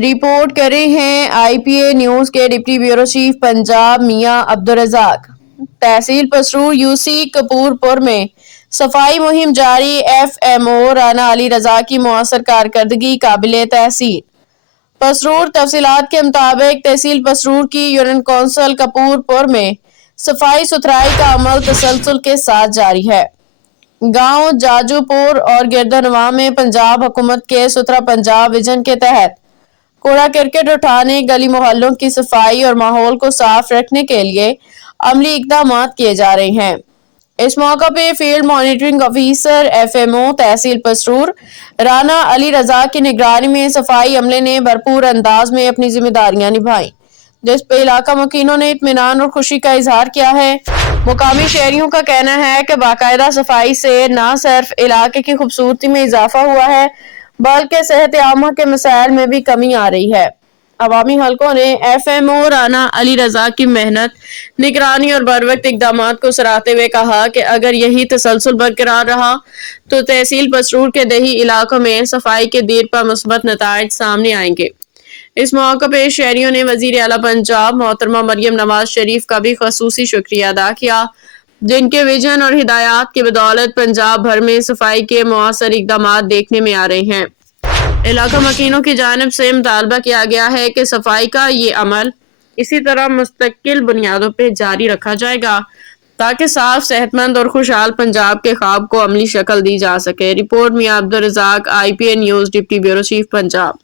Report کر رہے ہیں آئی پی اے نیوز کے ڈپٹی بیورو چیف پنجاب میاں عبدالرزاق۔ تحصیل پسرور یو سی کپور پور میں صفائی مہم جاری، ایف ایم او رانا علی رضا کی مؤثر کارکردگی قابل تحسین۔ پسرور تفصیلات کے مطابق تحصیل پسرور کی یونین کونسل کپور پور میں صفائی ستھرائی کا عمل تسلسل کے ساتھ جاری ہے۔ گاؤں جاجو پور اور گردنواں میں پنجاب حکومت کے ستھرا پنجاب ویژن کے تحت کوڑا کرکٹ اٹھانے، گلی محلوں کی صفائی اور ماحول کو صاف رکھنے کے لیے عملی اقدامات کیے جا رہے ہیں۔ اس موقع پہ field monitoring officer F M O تحصیل پسرور رانا علی رضا کی نگرانی میں صفائی عملے نے بھرپور انداز میں اپنی ذمہ داریاں نبھائیں، جس پہ علاقہ مکینوں نے اطمینان اور خوشی کا اظہار کیا ہے۔ مقامی شہریوں کا کہنا ہے کہ باقاعدہ صفائی سے نہ صرف علاقے کی خوبصورتی میں اضافہ ہوا ہے بلکہ صحت عامہ کے مسائل میں بھی کمی آ رہی ہے۔ عوامی حلقوں نے ایف ایم او رانا علی رضا کی محنت، نگرانی اور بروقت اقدامات کو سراہتے ہوئے کہا کہ اگر یہی تسلسل برقرار رہا تو تحصیل پسرور کے دیہی علاقوں میں صفائی کے دیر پا مثبت نتائج سامنے آئیں گے۔ اس موقع پہ شہریوں نے وزیر اعلیٰ پنجاب محترمہ مریم نواز شریف کا بھی خصوصی شکریہ ادا کیا، جن کے ویژن اور ہدایات کی بدولت پنجاب بھر میں صفائی کے مؤثر اقدامات دیکھنے میں آ رہے ہیں۔ علاقہ مکینوں کی جانب سے مطالبہ کیا گیا ہے کہ صفائی کا یہ عمل اسی طرح مستقل بنیادوں پہ جاری رکھا جائے گا تاکہ صاف، صحت مند اور خوشحال پنجاب کے خواب کو عملی شکل دی جا سکے۔ Report Mian Abdul Razzaq, I P A news, deputy bureau chief Punjab.